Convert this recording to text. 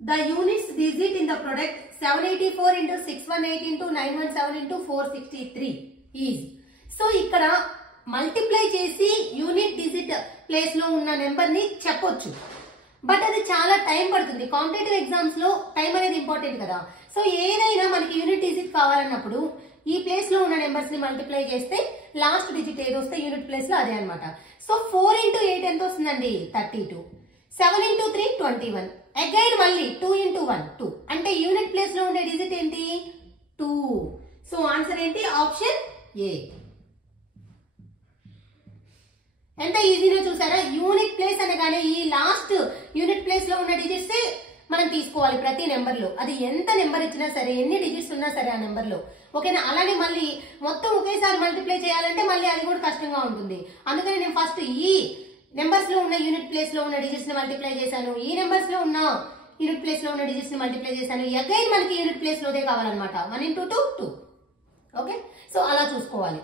the units digit in the product 784 into 618 into 917 into 463 is. So ఇక్కడ multiply చేసి unit digit place లో ఉన్న number ని చెప్పొచ్చు, బట్ అది చాలా టైం పడుతుంది. కాంపిటేటివ్ ఎగ్జామ్స్ లో టైం అనేది ఇంపార్టెంట్ కదా. సో ఏదైనా మనకి యూనిట్ డిజిట్ కావాలన్నప్పుడు ఈ ప్లేస్ లో ఉన్న నెంబర్స్ ని మల్టిప్లై చేస్తే లాస్ట్ డిజిట్ ఏది వస్తే యూనిట్ ప్లేస్ లో అదే అనమాట. సో 4 into 8 ఎంత వస్తుందండి? 32. 7 into 3 21. అగైన్ మళ్ళీ 2 into 1 2. అంటే యూనిట్ ప్లేస్ లో ఉండే డిజిట్ ఏంటి? 2. సో ఆన్సర్ ఏంటి? Option A. ఎంత ఈజీగా చూసారా? యూనిట్ ప్లేస్ అనగానే ఈ లాస్ట్ యూనిట్ ప్లేస్ లో ఉన్న డిజిట్స్ మనం తీసుకోవాలి ప్రతి నెంబర్ లో. అది ఎంత నెంబర్ ఇచ్చినా సరే, ఎన్ని డిజిట్స్ ఉన్నా సరే ఆ నెంబర్ లో, ఓకేనా? అలానే మళ్ళీ మొత్తం ఒకేసారి మల్టిప్లై చేయాలంటే మళ్ళీ అది కూడా కష్టంగా ఉంటుంది. అందుకని నేను ఫస్ట్ ఈ నెంబర్స్ లో ఉన్న యూనిట్ ప్లేస్ లో ఉన్న డిజిట్స్ ని మల్టిప్లై చేశాను, ఈ నెంబర్స్ లో ఉన్న యూనిట్ ప్లేస్ లో ఉన్న డిజిట్స్ ని మల్టిప్లై చేశాను. అగైన్ మనకి యూనిట్ ప్లేస్ లోదే కావాలన్నమాట. 1 into 2 2. ఓకే, సో అలా చూసుకోవాలి.